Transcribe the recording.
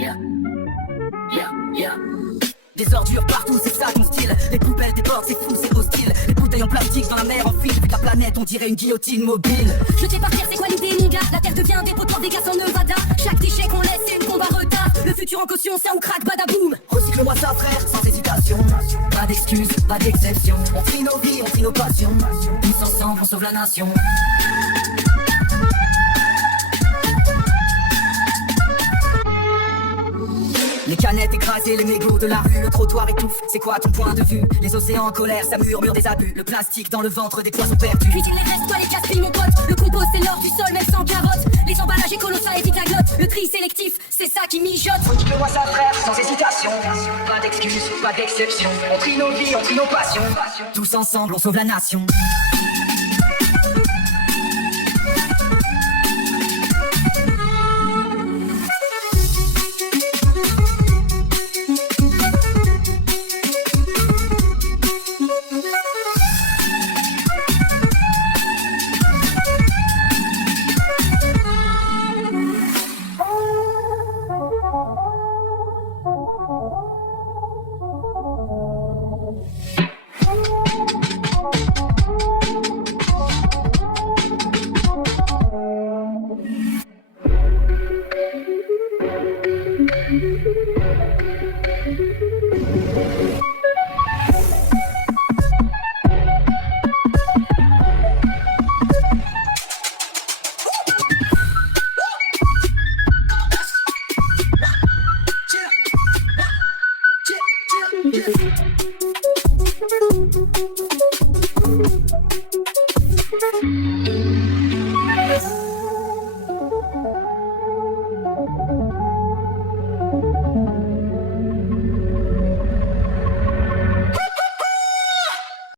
Yeah, yeah, yeah. Des ordures partout, c'est ça ton style. Les poubelles, des portes, c'est fou, c'est hostile. Les bouteilles en plastique dans la mer en fil. Vu que la planète, on dirait une guillotine mobile. Jeter par terre, c'est quoi l'idée, mon gars? La terre devient dépotoir des gaz en Nevada. Chaque déchet qu'on laisse, c'est une bombe à retard. Le futur en caution, c'est un crack, badaboum. Recycle-moi ça, frère, sans hésitation. Pas d'excuses, pas d'exception. On trie nos vies, on trie nos passions. Tous ensemble, on sauve la nation. Les canettes écrasées, les mégots de la rue, le trottoir étouffe, c'est quoi ton point de vue? Les océans en colère, ça murmure des abus. Le plastique dans le ventre des poissons perdus. Cuisine les restes, toi les gaspilles mon pote. Le compost c'est l'or du sol même sans carotte. Les emballages écolos ça évite la glotte. Le tri sélectif, c'est ça qui mijote. Recycle-moi ça, frère, sans hésitation. Pas d'excuses, pas d'exception. On trie nos vies, on trie nos passions. Tous ensemble, on sauve la nation.